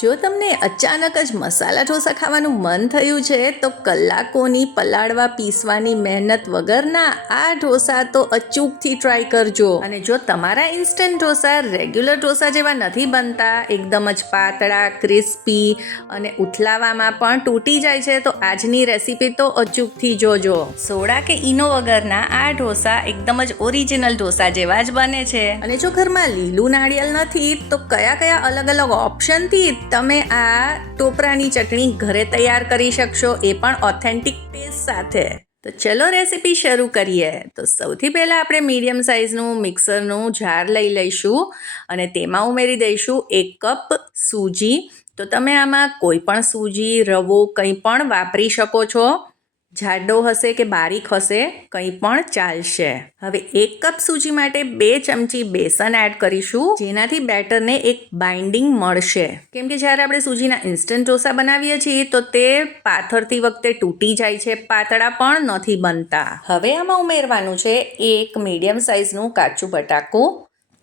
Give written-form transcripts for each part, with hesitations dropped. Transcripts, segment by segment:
જો તમને અચાનક જ મસાલા ઢોસા ખાવાનું મન થયું છે તો કલાકોની પલાળવા પીસવાની મહેનત વગરના આ ઢોસા તો અચૂકથી ટ્રાય કરજો. અને જો તમારા ઇન્સ્ટન્ટ ઢોસા રેગ્યુલર ઢોસા જેવા નથી બનતા, એકદમ જ પાતળા, ક્રિસ્પી અને ઉથલાવામાં પણ તૂટી જાય છે, તો આજની રેસીપી તો અચૂકથી જોજો. સોડા કે ઈનો વગરના આ ઢોસા એકદમ જ ઓરિજિનલ ઢોસા જેવા જ બને છે. અને જો ઘરમાં લીલું નાળિયેર નથી તો કયા અલગ અલગ ઓપ્શનથી તમે આ ટોપરાની ચટણી ઘરે તૈયાર કરી શકશો, એ પણ ઓથેન્ટિક ટેસ્ટ સાથે. તો ચલો રેસીપી શરૂ કરીએ. તો સૌથી પહેલાં આપણે મીડિયમ સાઇઝનું મિક્સરનું જાર લઈ લઈશું અને તેમાં ઉમેરી દઈશું 1 કપ સૂજી. તો તમે આમાં કોઈ પણ સૂજી, રવો કંઈ પણ વાપરી શકો છો. જાડો હશે કે બારીક હશે કંઈ પણ ચાલશે. હવે 1 કપ સૂજી માટે 2 ચમચી બેસન એડ કરીશું, જેનાથી બેટરને એક બાઇન્ડિંગ મળશે. કેમ કે જ્યારે આપણે સૂજીના ઇન્સ્ટન્ટ ઢોસા બનાવીએ છીએ તો તે પાથરતી વખતે તૂટી જાય છે, પાતળા પણ નથી બનતા. હવે આમાં ઉમેરવાનું છે 1 મીડિયમ સાઇઝનું કાચું બટાકું.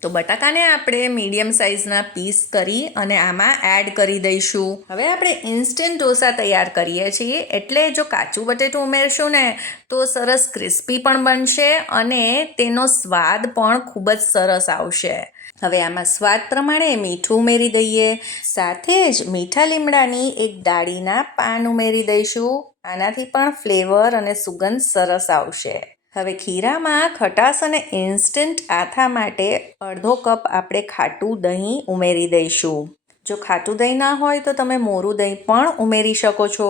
તો બટાકાને આપણે મીડિયમ સાઇઝના પીસ કરી અને આમાં એડ કરી દઈશું. હવે આપણે ઇન્સ્ટન્ટ ઢોસા તૈયાર કરીએ છીએ, એટલે જો કાચું બટેટું ઉમેરશું ને તો સરસ ક્રિસ્પી પણ બનશે અને તેનો સ્વાદ પણ ખૂબ જ સરસ આવશે. હવે આમાં સ્વાદ પ્રમાણે મીઠું ઉમેરી દઈએ. સાથે જ મીઠા લીમડાની એક ડાળીના પાન ઉમેરી દઈશું. આનાથી પણ ફ્લેવર અને સુગંધ સરસ આવશે. હવે ખીરામાં ખટાશ અને ઇન્સ્ટન્ટ આથા માટે અડધો કપ આપણે ખાટું દહીં ઉમેરી દઈશું. જો ખાટું દહીં ના હોય તો તમે મોરું દહીં પણ ઉમેરી શકો છો,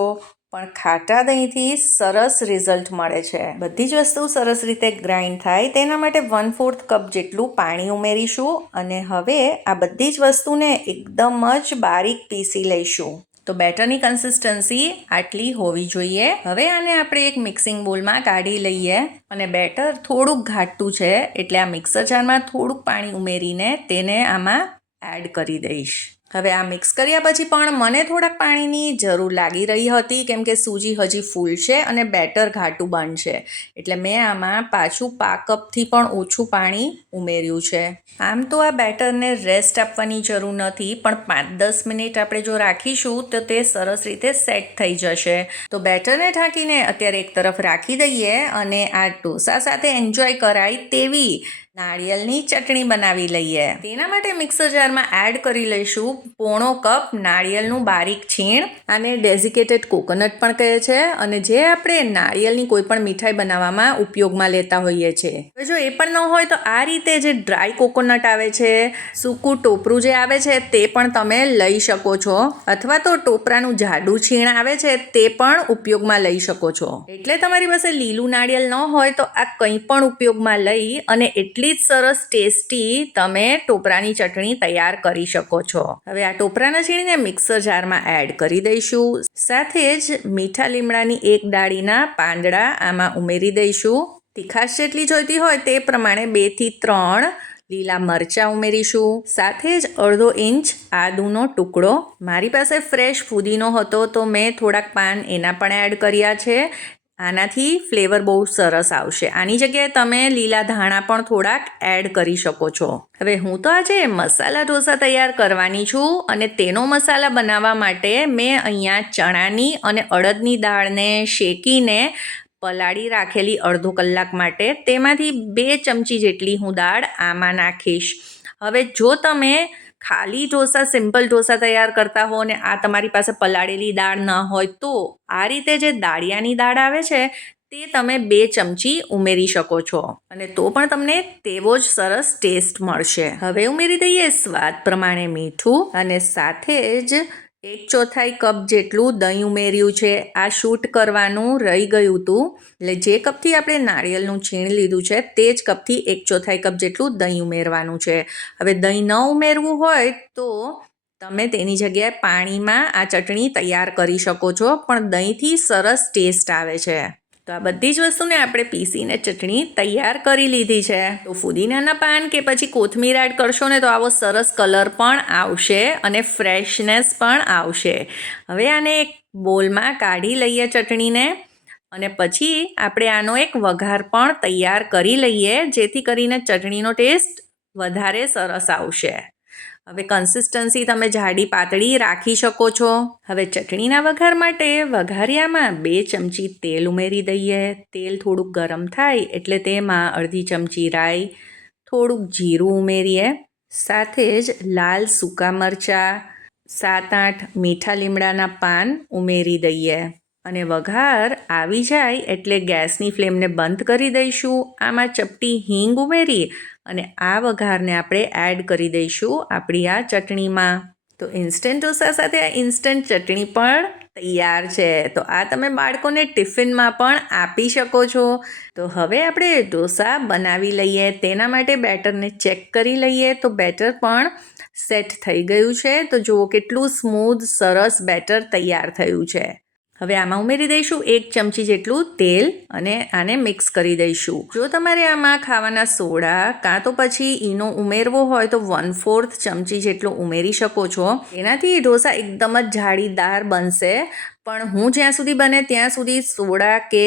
પણ ખાટા દહીંથી સરસ રિઝલ્ટ મળે છે. બધી જ વસ્તુ સરસ રીતે ગ્રાઇન્ડ થાય તેના માટે 1/4 કપ જેટલું પાણી ઉમેરીશું અને હવે આ બધી જ વસ્તુને એકદમ જ બારીક પીસી લઈશું. તો બેટરની કન્સિસ્ટન્સી આટલી હોવી જોઈએ. હવે આને આપણે એક મિક્સિંગ બોલમાં કાઢી લઈએ અને બેટર થોડુંક ઘાટું છે, એટલે આ મિક્સર જારમાં થોડુંક પાણી ઉમેરીને તેને આમાં એડ કરી દઈશ. હવે આ મિક્સ કર્યા પછી પણ મને થોડાક પાણીની જરૂર લાગી રહી હતી, કેમ કે સૂજી હજી ફૂલશે અને બેટર ઘાટું બનશે, એટલે મેં આમાં પાછું 1 કપથી પણ ઓછું પાણી ઉમેર્યું છે. આમ તો આ બેટરને રેસ્ટ આપવાની જરૂર નથી, પણ 5-10 મિનિટ આપણે જો રાખીશું તો તે સરસ રીતે સેટ થઈ જશે. તો બેટરને ઢાંકીને અત્યારે એક તરફ રાખી દઈએ અને આ ઢોસા સાથે એન્જોય કરાય તેવી નાળિયેરની ચટણી બનાવી લઈએ. તેના માટે મિક્સર જારમાં એડ કરી લઈશું 1/4 કપ નાળિયેરનું બારીક છીણ. આને ડેઝિકેટેડ કોકોનટ પણ કહે છે અને જે આપણે નાળિયેરની કોઈ પણ મીઠાઈ બનાવવામાં ઉપયોગમાં લેતા હોઈએ છીએ. જો એ પણ ન હોય તો આ રીતે જે ડ્રાય કોકોનટ આવે છે, સૂકું ટોપરું જે આવે છે તે પણ તમે લઈ શકો છો, અથવા તો ટોપરાનું જાડું છીણ આવે છે તે પણ ઉપયોગમાં લઈ શકો છો. એટલે તમારી પાસે લીલું નાળિયેર ન હોય તો આ કંઈ પણ ઉપયોગમાં લઈ અને એટલી જ સરસ ટેસ્ટી તમે ટોપરાની ચટણી તૈયાર કરી શકો છો. હવે આ ટોપરાના છીણને મિક્સર જારમાં એડ કરી દઈશું. સાથે જ મીઠા લીમડાની એક ડાળીના પાંદડા આમાં ઉમેરી દઈશું. તીખાશ જેટલી જોઈતી હોય તે પ્રમાણે 2 થી 3 લીલા મરચાં ઉમેરીશું. સાથે જ અડધો ઇંચ આદુનો ટુકડો. મારી પાસે ફ્રેશ ફુદીનો હતો તો મેં થોડાક પાન એના પણ એડ કર્યા છે. આનાથી ફ્લેવર બહુ સરસ આવશે. આની જગ્યાએ તમે લીલા ધાણા પણ થોડાક એડ કરી શકો છો. હવે હું તો આજે મસાલા ઢોસા તૈયાર કરવાની છું અને તેનો મસાલા બનાવવા માટે મેં અહીંયા ચણાની અને અડદની દાળને શેકીને પલાળી રાખેલી અડધો કલાક માટે, તેમાંથી 2 ચમચી જેટલી હું દાળ આમાં નાખીશ. હવે જો તમે ખાલી ઢોસા, સિમ્પલ ઢોસા તૈયાર કરતા હો અને આ તમારી પાસે પલાળેલી દાળ ન હોય તો આ રીતે જે દાળિયાની દાળ આવે છે તે તમે 2 ચમચી ઉમેરી શકો છો અને તો પણ તમને તેવો જ સરસ ટેસ્ટ મળશે. હવે ઉમેરી દઈએ સ્વાદ પ્રમાણે મીઠું અને સાથે જ 1/4 કપ જેટલું દહીં ઉમેર્યું છે. આ શૂટ કરવાનું રહી ગયું હતું, એટલે જે કપથી આપણે નાળિયેરનું છીણ લીધું છે તે જ કપથી 1/4 કપ જેટલું દહીં ઉમેરવાનું છે. હવે દહીં ન ઉમેરવું હોય તો તમે તેની જગ્યાએ પાણીમાં આ ચટણી તૈયાર કરી શકો છો, પણ દહીંથી સરસ ટેસ્ટ આવે છે. તો આ બધી જ વસ્તુને આપણે પીસીને ચટણી તૈયાર કરી લીધી છે. તો ફુદીનાના પાન કે પછી કોથમીર એડ કરશો ને તો આવો સરસ કલર પણ આવશે અને ફ્રેશનેસ પણ આવશે. હવે આને એક બોલમાં કાઢી લઈએ ચટણીને અને પછી આપણે આનો એક વઘાર પણ તૈયાર કરી લઈએ, જેથી કરીને ચટણીનો ટેસ્ટ વધારે સરસ આવશે. હવે કન્સિસ્ટન્સી તમે જાડી પાતળી રાખી શકો છો. હવે ચટણીના વઘાર માટે વઘારિયામાં 2 ચમચી તેલ ઉમેરી દઈએ. તેલ થોડુંક ગરમ થાય એટલે તેમાં અડધી ચમચી રાઈ, થોડુંક જીરું ઉમેરીએ. સાથે જ લાલ સૂકા મરચાં, 7-8 મીઠા લીમડાના પાન ઉમેરી દઈએ. અને વઘાર આવી જાય એટલે ગેસની ફ્લેમને બંધ કરી દઈશું. આમાં ચપટી હિંગ ઉમેરી અને આ વઘારને આપણે એડ કરી દઈશું આપણી આ ચટણીમાં. તો ઇન્સ્ટન્ટ ઢોસા સાથે આ ઇન્સ્ટન્ટ ચટણી પણ તૈયાર છે. તો આ તમે બાળકોને ટિફિનમાં પણ આપી શકો છો. તો હવે આપણે ઢોસા બનાવી લઈએ. તેના માટે બેટરને ચેક કરી લઈએ. તો બેટર પણ સેટ થઈ ગયું છે. તો જુઓ કેટલું સ્મૂધ સરસ બેટર તૈયાર થયું છે. હવે આમાં ઉમેરી દઈશું 1 ચમચી જેટલું તેલ અને આને મિક્સ કરી દઈશું. જો તમારે આમાં ખાવાના સોડા કાં તો પછી ઈનો ઉમેરવો હોય તો 1/4 ચમચી જેટલો ઉમેરી શકો છો. એનાથી ઢોસા એકદમ જ જાળીદાર બનશે. પણ હું જ્યાં સુધી બને ત્યાં સુધી સોડા કે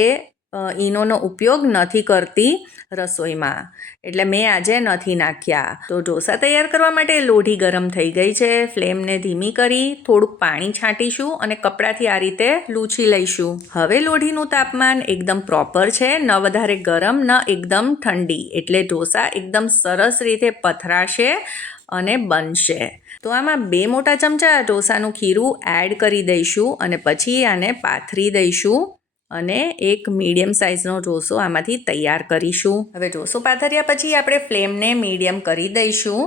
ઈનોનો ઉપયોગ નથી કરતી રસોઈમાં, એટલે મેં આજે નથી નાખ્યા. તો ઢોસા તૈયાર કરવા માટે લોઢી ગરમ થઈ ગઈ છે. ફ્લેમને ધીમી કરી થોડુંક પાણી છાંટીશું અને કપડાથી આ રીતે લૂછી લઈશું. હવે લોઢીનું તાપમાન એકદમ પ્રોપર છે, ન વધારે ગરમ ન એકદમ ઠંડી, એટલે ઢોસા એકદમ સરસ રીતે પથરાશે અને બનશે. તો આમાં 2 મોટા ચમચા ઢોસાનું ખીરું એડ કરી દઈશું અને પછી આને પાથરી દઈશું અને એક મીડિયમ સાઇઝનો ઢોસો આમાંથી તૈયાર કરીશું. હવે ઢોસો પાથર્યા પછી આપણે ફ્લેમને મીડિયમ કરી દઈશું.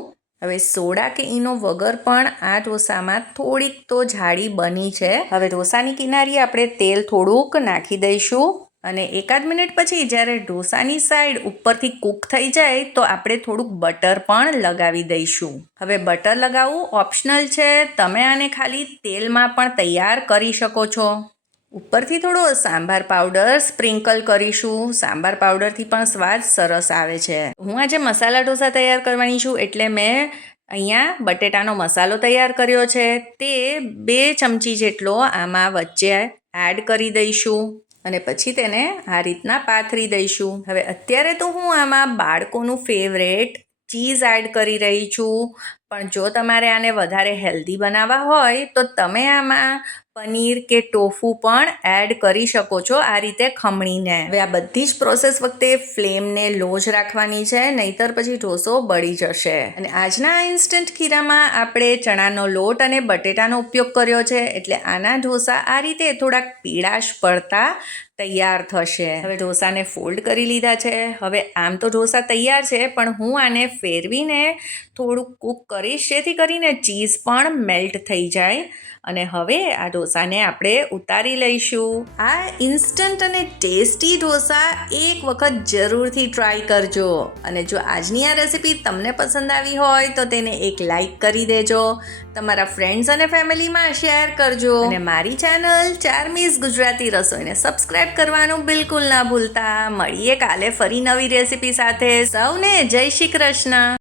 હવે સોડા કે ઈનો વગર પણ આ ઢોસામાં થોડીક તો જાડી બની છે. હવે ઢોસાની કિનારીએ આપણે તેલ થોડુંક નાખી દઈશું અને 1-8 મિનિટ પછી જ્યારે ઢોસાની સાઈડ ઉપરથી કૂક થઈ જાય તો આપણે થોડુંક બટર પણ લગાવી દઈશું. હવે બટર લગાવવું ઓપ્શનલ છે. તમે આને ખાલી તેલમાં પણ તૈયાર કરી શકો છો. ઉપરથી થોડો સાંભાર પાવડર સ્પ્રિંકલ કરીશું. સાંભાર પાવડરથી પણ સ્વાદ સરસ આવે છે. હું આજે મસાલા ઢોસા તૈયાર કરવાની છું એટલે મેં અહીંયા બટેટાનો મસાલો તૈયાર કર્યો છે. તે 2 ચમચી જેટલો આમાં વચ્ચે એડ કરી દઈશું અને પછી તેને આ રીતના પાથરી દઈશું. હવે અત્યારે તો હું આમાં બાળકોનું ફેવરેટ ચીઝ એડ કરી રહી છું. પણ જો તમારે આને વધારે હેલ્ધી બનાવવા હોય તો તમે આમાં પનીર કે ટોફુ પણ એડ કરી શકો છો આ રીતે ખમણીને. હવે આ બધી જ પ્રોસેસ વખતે ફ્લેમને લો જ રાખવાની છે, નહીતર પછી ઢોસો બળી જશે. અને આજના ઇન્સ્ટન્ટ ખીરામાં આપણે ચણાનો લોટ અને બટેટાનો ઉપયોગ કર્યો છે, એટલે આના ઢોસા આ રીતે થોડાક પીળાશ પડતા તૈયાર થશે. હવે ઢોસાને ફોલ્ડ કરી લીધા છે. હવે આમ તો ઢોસા તૈયાર છે, પણ હું આને ફેરવીને થોડુંક કૂક કરીશ જેથી કરીને ચીઝ પણ મેલ્ટ થઈ જાય. અને હવે આ ઢોસાને આપણે ઉતારી લઈશું. આ ઇન્સ્ટન્ટ અને ટેસ્ટી ઢોસા એક વખત જરૂરથી ટ્રાય કરજો. અને જો આજની આ રેસીપી તમને પસંદ આવી હોય તો તેને એક લાઈક કરી દેજો. તમારા ફ્રેન્ડ્સ અને ફેમિલીમાં શેર કરજો. અને મારી ચેનલ ચાર્મીઝ ગુજરાતી રસોઈને સબસ્ક્રાઇબ કરવાનું બિલકુલ ના ભૂલતા. મળીએ કાલે ફરી નવી રેસીપી સાથે. સૌને જય શ્રી કૃષ્ણ.